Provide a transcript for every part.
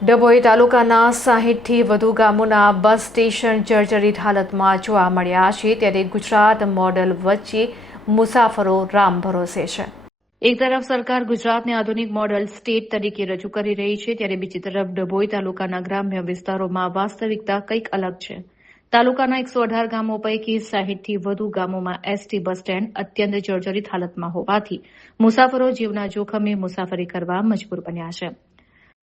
ડભોઈ તાલુકાના 60થી વધુ ગામોના બસ સ્ટેશન જર્જરિત હાલતમાં જોવા મળ્યા છે, ત્યારે ગુજરાત મોડલ વચ્ચે મુસાફરો રામ ભરોસે છે। એક તરફ સરકાર ગુજરાતને આધુનિક મોડલ સ્ટેટ તરીકે રજૂ કરી રહી છે, ત્યારે બીજી તરફ ડભોઈ તાલુકાના ગ્રામ્ય વિસ્તારોમાં વાસ્તવિકતા કંઈક અલગ છે। તાલુકાના 118 ગામો પૈકી 60થી વધુ ગામોમાં એસટી બસ સ્ટેન્ડ અત્યંત જર્જરિત હાલતમાં હોવાથી મુસાફરો જીવના જોખમે મુસાફરી કરવા મજબૂર બન્યા છે।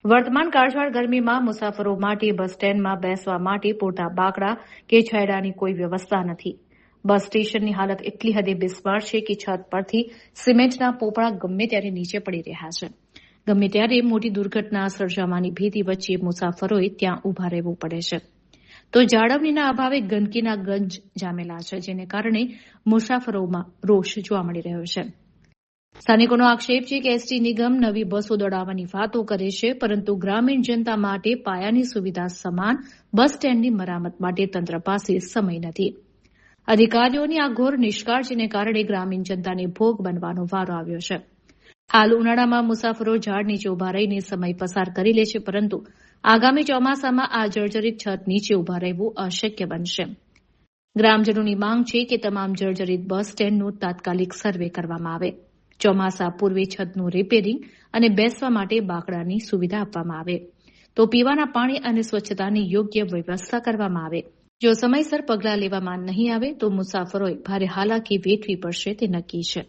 વર્તમાન કાળઝાળ ગરમીમાં મુસાફરો માટે બસ સ્ટેન્ડમાં બેસવા માટે પૂરતા બાકડા કે છાયડાની કોઈ વ્યવસ્થા નથી। બસ સ્ટેશનની હાલત એટલી હદે બિસ્માર છે કે છત પરથી સિમેન્ટના પોપડા ગમે ત્યારે નીચે પડી રહ્યા છે। ગમે ત્યારે મોટી દુર્ઘટના સર્જાવાની ભીતિ વચ્ચે મુસાફરોએ ત્યાં ઊભા રહેવું પડે છે। તો જાળવણીના અભાવે ગંદકીના ગંજ જામેલા છે, જેને કારણે મુસાફરોમાં રોષ જોવા મળી રહ્યો છે। સ્થાનિકોનો આક્ષેપ છે કે એસટી નિગમ નવી બસો દોડાવવાની વાતો કરે છે, પરંતુ ગ્રામીણ જનતા માટે પાયાની સુવિધા સમાન બસ સ્ટેન્ડની મરામત માટે તંત્ર પાસે સમય નથી। અધિકારીઓની આ ઘોર નિષ્કાળજીને કારણે ગ્રામીણ જનતાને ભોગ બનવાનો વારો આવ્યો છે। હાલ ઉનાળામાં મુસાફરો ઝાડ નીચે ઉભા રહીને સમય પસાર કરી લે છે, પરંતુ આગામી ચોમાસામાં આ જર્જરિત છત નીચે ઉભા રહેવું અશક્ય બનશે। ગ્રામજનોની માંગ છે કે તમામ જર્જરિત બસ સ્ટેન્ડનું તાત્કાલિક સર્વે કરવામાં આવે, ચોમાસા પૂર્વે છતનું રિપેરિંગ અને બેસવા માટે બાકડાની સુવિધા આપવામાં આવે, તો પીવાના પાણી અને સ્વચ્છતાની યોગ્ય વ્યવસ્થા કરવામાં આવે। જો સમયસર પગલાં લેવામાં નહીં આવે તો મુસાફરોએ ભારે હાલાકી વેઠવી પડશે તે નક્કી છે।